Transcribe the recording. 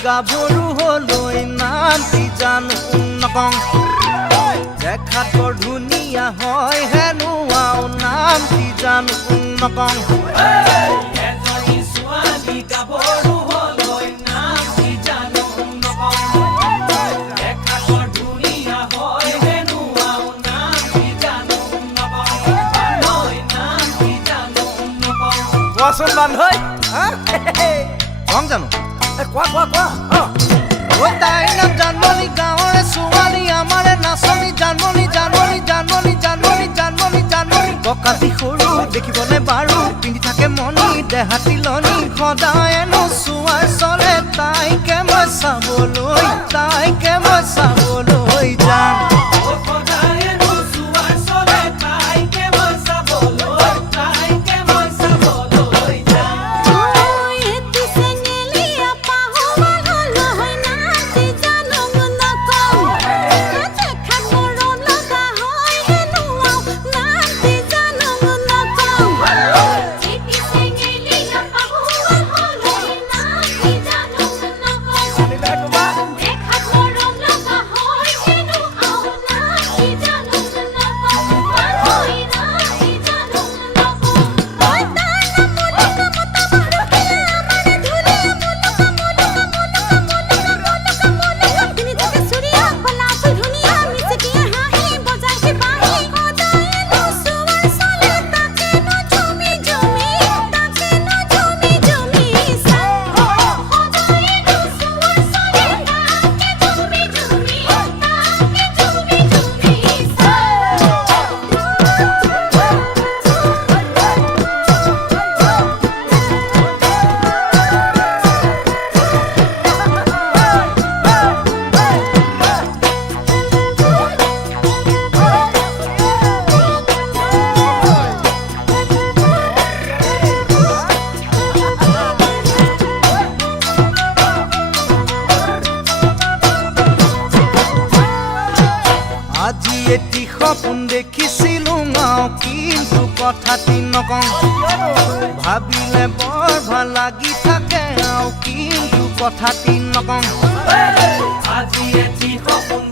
গাভৰু হলৈ নাম কি জানো নকং দেখাত বৰ ধুনীয়া হয় হেনো আও নাম কি জানো নকং এজনী ছোৱালী গাভৰু হলৈ নাম কি জানো নকং দেখাত বৰ ধুনীয়া হয় হেনো আও নাম কি জানো নকং হয় নাম কি জানো নকং কোৱাচোন বান্ধৈ কং জানো কোৱা তাই নাম জানমণি গাঁৱৰে ছোৱালী আমাৰে নাচনী জানমণি জানমণি জানমণি জানমণি জানমণি জানমণি ককাতি সৰু দেখিবলে বাৰু পিন্ধি থাকে মণি দেহাতি লনি সদায় নচুৱাই চলে তাইকে মই চাবলৈ যাম আজি এটি সপোন দেখিছিলো গাঁও কিন্তু কথাটি নকং ভাবিলে বৰ ভাল লাগি থাকে কিন্তু কথাটি নকং আজি এটি সপোন